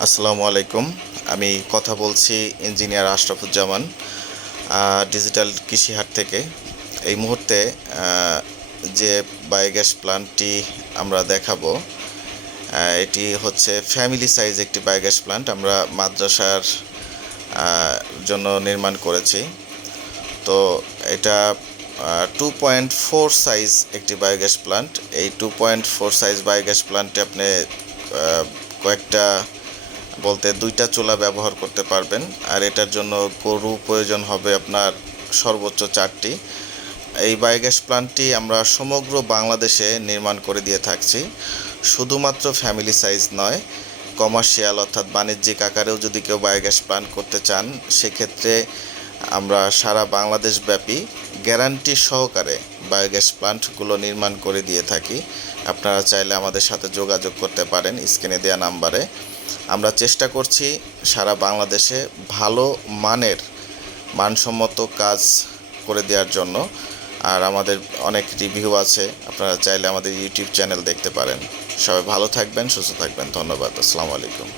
আসসালামু আলাইকুম। আমি কথা বলছি ইঞ্জিনিয়ার আশরাফুজ্জামান ডিজিটাল কৃষিহাট থেকে। এই মুহূর্তে যে বায়োগ্যাস প্ল্যান্টটি আমরা দেখাবো এটি হচ্ছে ফ্যামিলি সাইজ একটি বায়োগ্যাস প্লান্ট আমরা মাদ্রাসার জন্য নির্মাণ করেছি। তো এটা টু পয়েন্ট ফোর সাইজ একটি বায়োগ্যাস প্লান্ট। এই two point four size biogas প্ল্যান্টে আপনি কয়েকটা বলতে দুইটা চুলা ব্যবহার করতে পারবেন। আর এটার জন্য গরু প্রয়োজন হবে আপনার সর্বোচ্চ চারটি। এই বায়োগ্যাস প্ল্যান্টটি আমরা সমগ্র বাংলাদেশে নির্মাণ করে দিয়ে থাকছি। শুধুমাত্র ফ্যামিলি সাইজ নয়, কমার্শিয়াল অর্থাৎ বাণিজ্যিক আকারেও যদি কেউ বায়োগ্যাস প্ল্যান্ট করতে চান, সেক্ষেত্রে আমরা সারা বাংলাদেশ ব্যাপী গ্যারান্টি সহকারে বায়োগ্যাস প্ল্যান্টগুলো নির্মাণ করে দিয়ে থাকি। আপনারা চাইলে আমাদের সাথে যোগাযোগ করতে পারেন স্ক্রিনে দেওয়া নাম্বারে। আমরা চেষ্টা করছি সারা বাংলাদেশে ভালো মানের, মানসম্মত কাজ করে দেওয়ার জন্য। আর আমাদের অনেক রিভিউ আছে, আপনারা চাইলে আমাদের ইউটিউব চ্যানেল দেখতে পারেন। সবাই ভালো থাকবেন, সুস্থ থাকবেন, ধন্যবাদ, আসসালামু আলাইকুম।